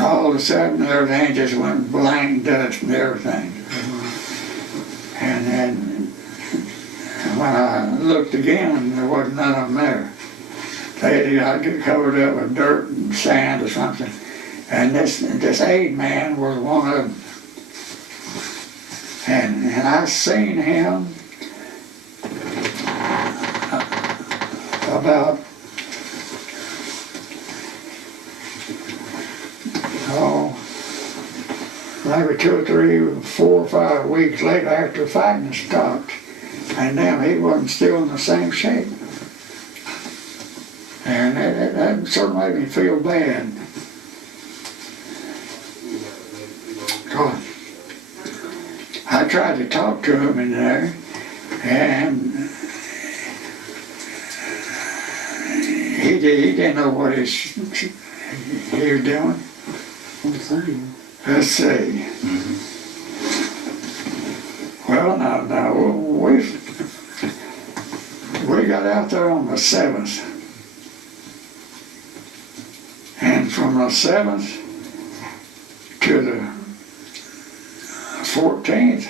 all of a sudden everything just went blank dust and everything. And then when I looked again, there wasn't none of them there. They got covered up with dirt and sand or something. And this aide man was one of them. And I seen him about maybe 2 or 3, 4 or 5 weeks later after fighting stopped. And now he wasn't still in the same shape. And that sort of made me feel bad. Because I tried to talk to him in there, and he didn't know what he was doing. Let's see. Well, now we got out there on the 7th. And from the 7th to the 14th,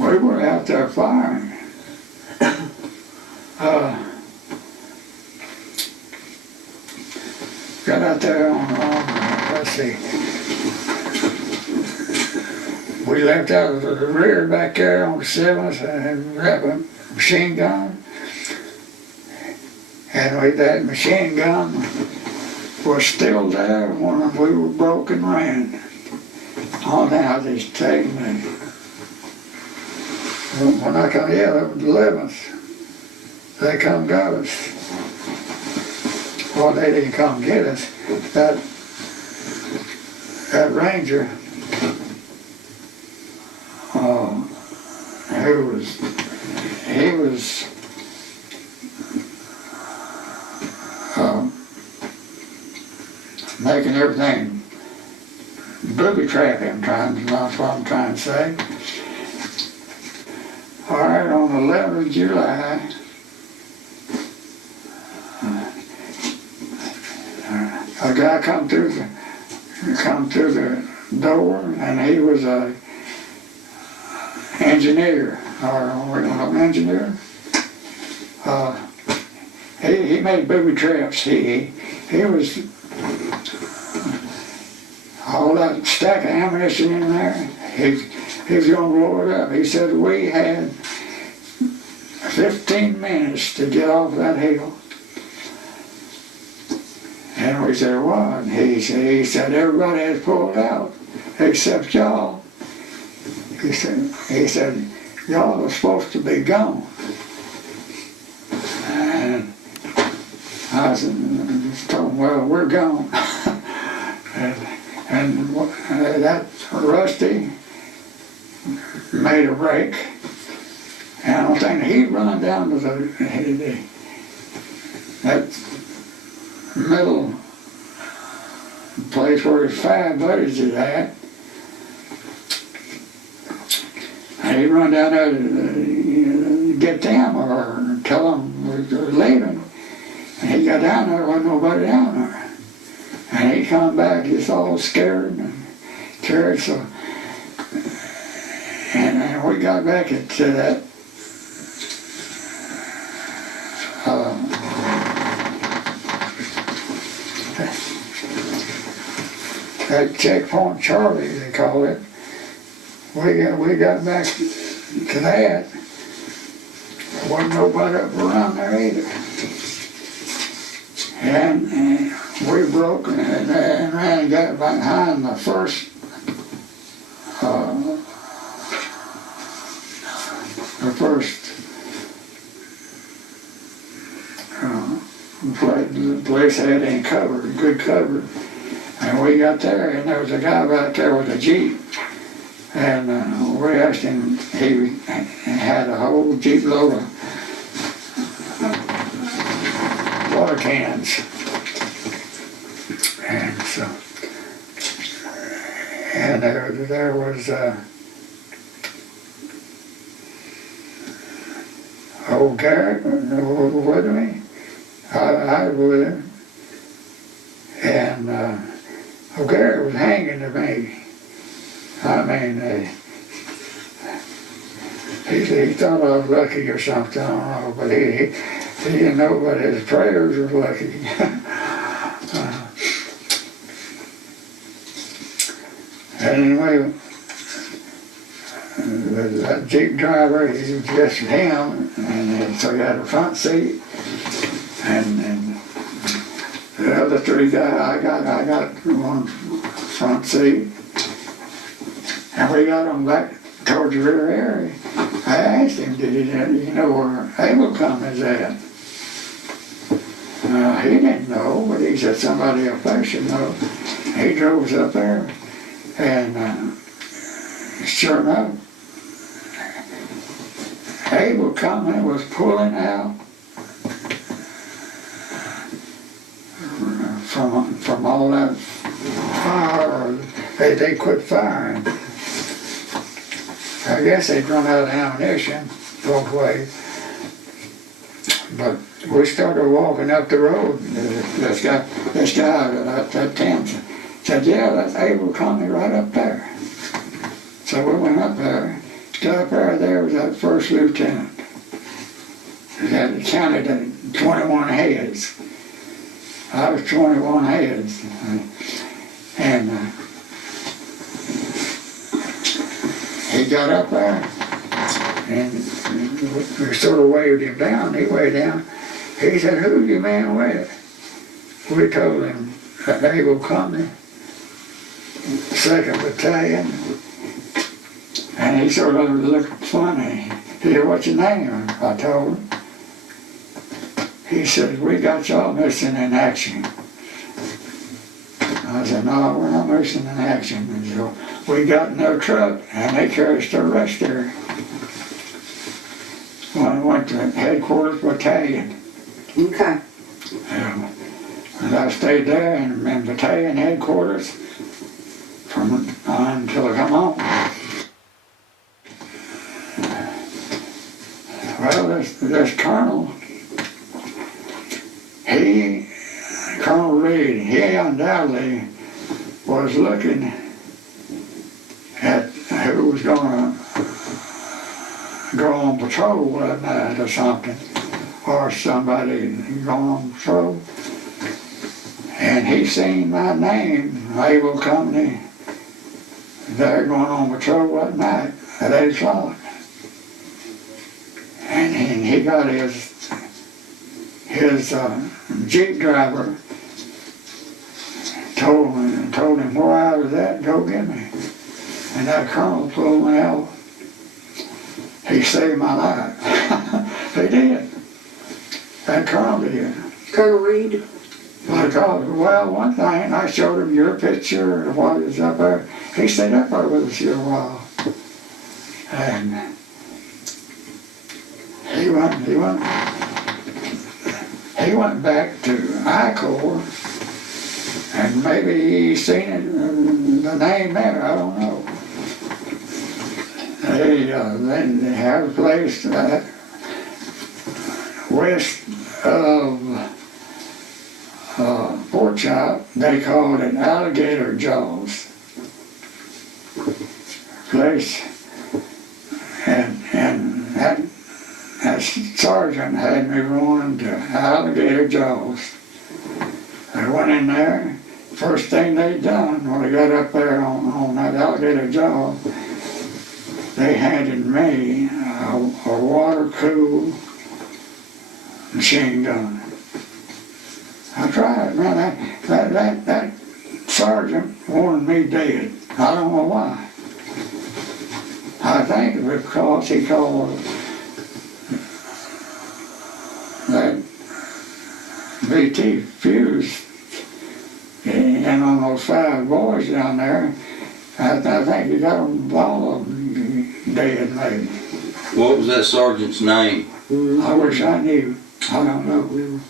we were out there firing. Got out there on let's see. We left out of the rear back there on the 7th and had a machine gun. And that machine gun was still there when we were broke and ran. On out these taking me. When I come, yeah, that was the 11th. They come got us. Well, they didn't come get us. That ranger, he was making everything booby trap him, that's what I'm trying to say. All right, on the 11th of July, a guy come through the door, and he was a engineer, or an engineer. He made booby traps. He was all that stack of ammunition in there. He was going to blow it up. He said we had 15 minutes to get off that hill. And we said, what? He said everybody has pulled out except y'all. He said y'all are supposed to be gone. And I told him, well, we're gone. and that Rusty made a break. And I don't think he'd run down to that middle place where his 5 buddies is at. And he'd run down there to get them or tell them we're leaving. And he got down there, there wasn't nobody down there. And he come back just all scared and scared. So, and we got back to that that checkpoint Charlie, they call it. We got back to that. There wasn't nobody up around there either. And we broke and ran and got behind the first the place had in cover, good cover. And we got there, and there was a guy back there with a Jeep. And we asked him, he had a whole Jeep load of water cans. And so, and there was old Garrett with me. I was with him. And old Garrett was hanging to me. I mean, he thought I was lucky or something, I don't know, but he didn't know, but his prayers were lucky. Anyway, that Jeep driver, he was just him, and so he had a front seat, and the other 3 guys, I got one front seat. And we got him back towards the rear area. I asked him, did you know where Evacuation is at? He didn't know, but he said somebody up there should know. He drove us up there, and sure enough, Evacuation was pulling out from all that fire. They quit firing. I guess they'd run out of ammunition both ways. But we started walking up the road. This guy at that tent said, yeah, that's Evacuation right up there. So we went up there. Stood up there was that first lieutenant. had counted 21 heads. I was 21 heads. And he got up there and we sort of waved him down. He waved down. He said, "Who's your man with?" We told him, "Naval Company, 2nd Battalion." And he sort of looked funny. He said, "What's your name?" I told him. He said, "We got y'all missing in action." I said, "No, we're not missing in action." And so we got in their truck and they carried us to the rest area. When I went to headquarters battalion. Okay. And I stayed there in battalion headquarters from until I come home. Well, this colonel, Colonel Reed, he undoubtedly was looking at who was going to go on patrol that night or something, or somebody going on patrol. And he seen my name, Naval Company, they're going on patrol that night at 8 o'clock. And he got his Jeep driver, told him where I was at, go get me. And that colonel pulled me out. He saved my life. He did. That colonel did. Colonel Reed? Well, one thing, I showed him your picture of what was up there. He stayed up there with us here a while. And he went back to I Corps, and maybe he seen it, the name there, I don't know. Then they have a place west of Pork Chop, they called it Alligator Jaws. Place, and that sergeant had me going to Alligator Jaws. I went in there, first thing they done when I got up there on that Alligator Jaws, they handed me a water-cooled machine gun. I tried, man, that sergeant wanted me dead. I don't know why. I think it was because he called that BT fuse in on those 5 boys down there. I think he got them all of them dead, maybe. What was that sergeant's name? I wish I knew. I don't know.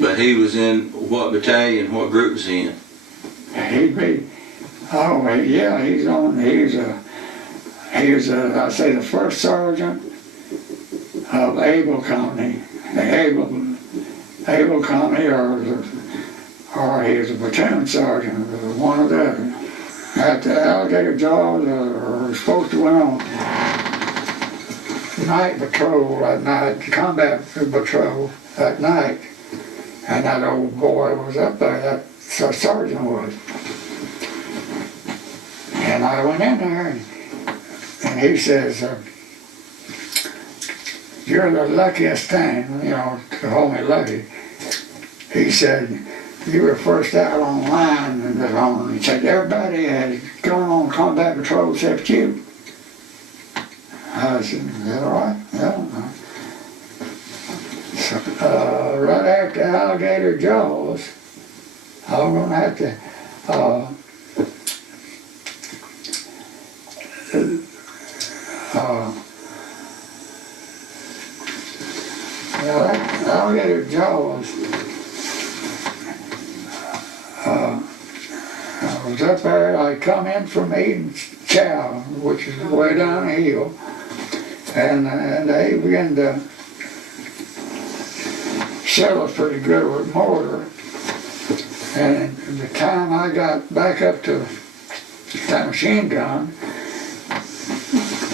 But he was in what battalion, what group was he in? He'd be, oh yeah, he was I say the first sergeant of Able Company, the Able Company, or he was a platoon sergeant, one of the at the Alligator Jaws, or supposed to went on night patrol that night, combat patrol that night. And that old boy was up there, that sergeant was. And I went in there and he says, "You're the luckiest thing," to call me lucky. He said, "You were first out on line," and he said, "Everybody had gone on combat patrol except you." I said, "Is that all right?" Yeah. So, right after Alligator Jaws, I'm going to have to Alligator Jaws, I was up there, I come in from eating chow, which is way down the hill, and they began to shell us pretty good with mortar. And the time I got back up to that machine gun,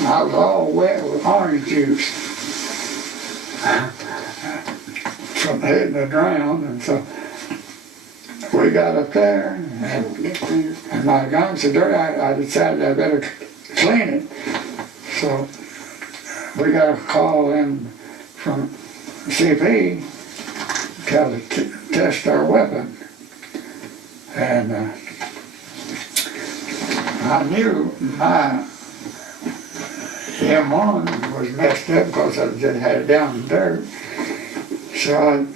I was all wet with orange juice. from hitting the ground, and so we got up there, and my guns are dirty. I decided I better clean it. So we got a call in from CP to test our weapon, and I knew my M1 was messed up because I just had it down in the dirt. So I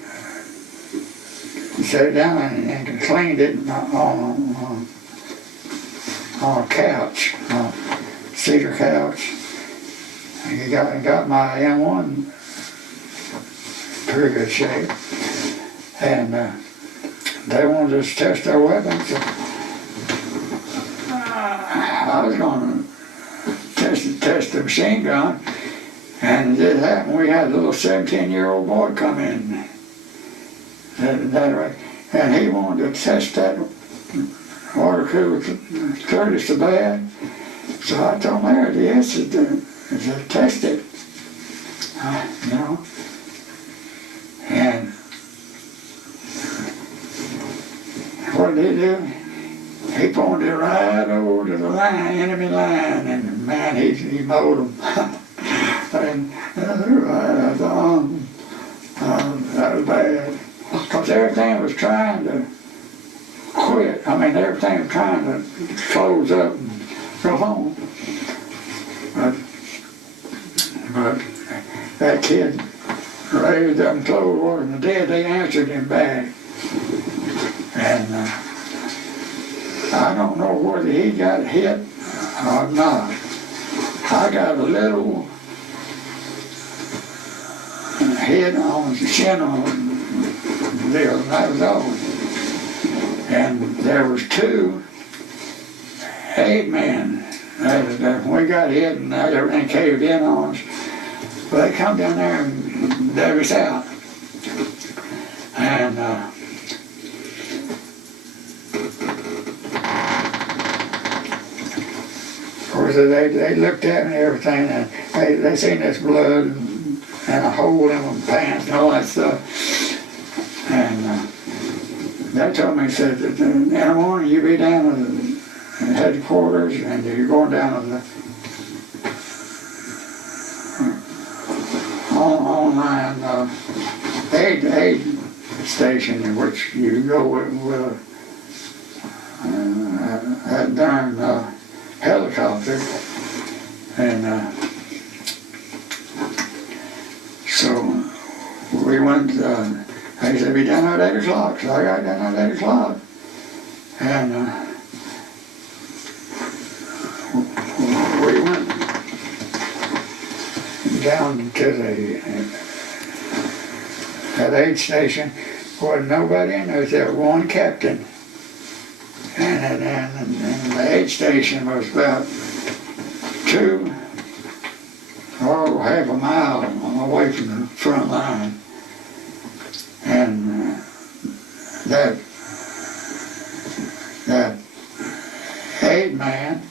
sat down and cleaned it on a couch, a cedar couch. And got my M1 pretty good shape. And they wanted us to test our weapons. So I was going to test the machine gun, and it did happen. We had a little 17-year-old boy come in and he wanted to test that water cooler clearly so bad. So I told Mary, yes, to test it, you know. And what did he do? He pointed right over to the line, enemy line, and man, he mowed them. And that was bad. Because everything was trying to quit. I mean, everything was trying to close up and go home. But that kid raised up and closed water, and the day they answered him back. And I don't know whether he got hit or not. I got a little hit on the shin on there, and that was all. And there was 2 8 men that when we got hit and everything caved in on us. Well, they come down there and dug us out. And of course, they looked at me and everything, and they seen this blood and a hole in my pants and all that stuff. And they told me, said that in the morning you be down to the headquarters and you're going down to the online aid station in which you go with a darn helicopter. And so we went, they said be down at 8 o'clock, so I got down at 8 o'clock. And we went down to that aid station. Wasn't nobody in there. There was one captain. And the aid station was about half a mile away from the front line. And that aid man,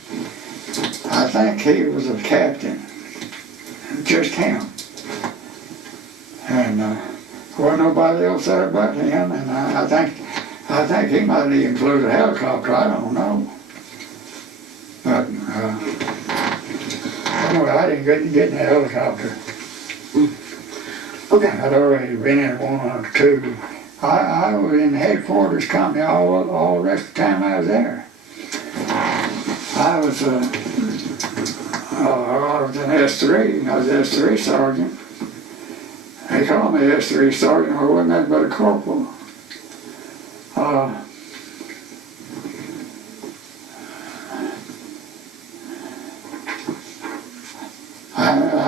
I think he was a captain, just him. And wasn't nobody else there but him, and I think he might have even flew a helicopter, I don't know. But anyway, I didn't get in the helicopter. Okay. I'd already been in 1 or 2. I was in the headquarters company all the rest of the time I was there. I was an S3. I was an S3 sergeant. They called me S3 sergeant. I wasn't nothing but a corporal.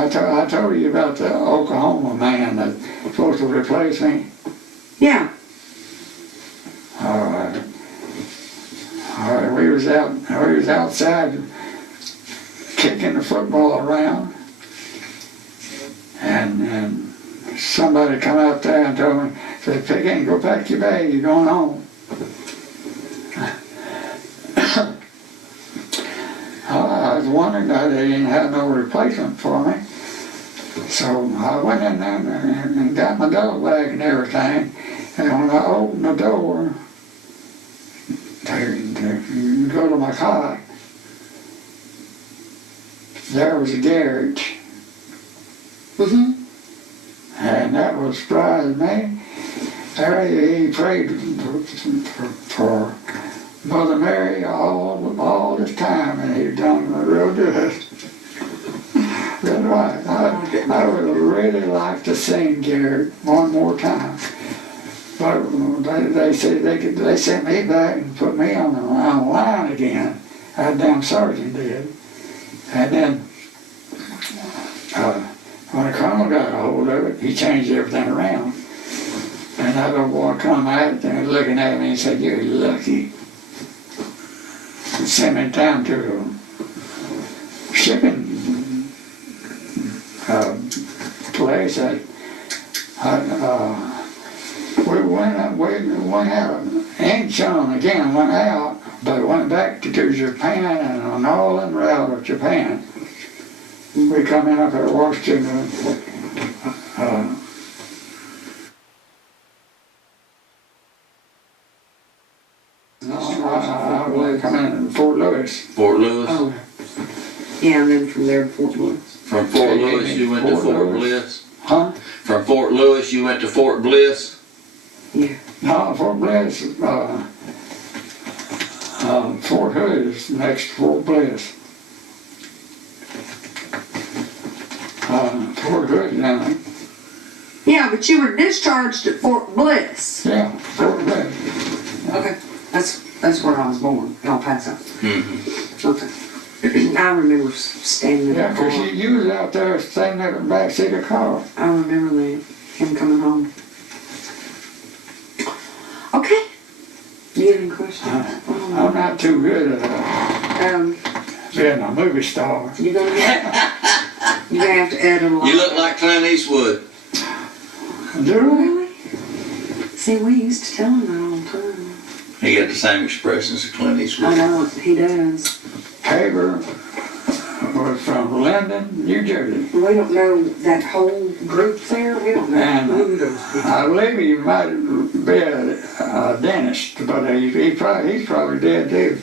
I told you about the Oklahoma man that's supposed to replace me. Yeah. All right. We was outside kicking the football around, and somebody come out there and told me, said, Pickens, go pack your bag, you're going home. I was wondering that they didn't have no replacement for me. So I went in there and got my dog bag and everything. And when I opened the door to go to my cot, there was a garage. And that was surprised me. There he prayed for Mother Mary all this time, and he done real good. That's right. I would really like to sing Garrett one more time. But they said they sent me back and put me on the line again. That damn sergeant did. And then when the colonel got a hold of it, he changed everything around. And that little boy come out and looking at me and said, "You're lucky." And sent me down to a shipping place that we went out. Incheon again went out, but went back to Japan and on all in route of Japan. We come in up at Washington. I come in Fort Lewis. Fort Lewis? Oh. Yeah, and then from there to Fort Lewis. From Fort Lewis you went to Fort Bliss? Huh? From Fort Lewis you went to Fort Bliss? Yeah. No, Fort Bliss, Fort Hood is next to Fort Bliss. Fort Hood now. Yeah, but you were discharged at Fort Bliss. Yeah, Fort Bliss. Okay. That's where I was born, El Paso. Okay. I remember standing in Yeah, the car. because you was out there standing at the back seat of the car. I remember that. Him coming home. Okay. Do you have any questions? I'm not too good at being a movie star. You're gonna have to add a lot. You look like Clint Eastwood. Do Really? See, we used to tell him that all the time. He got the same expressions as Clint Eastwood. I know, he does. Haber was from Linden, New Jersey. We don't know that whole group there. We don't know And who those people. I believe he might be a dentist, but he's probably dead too.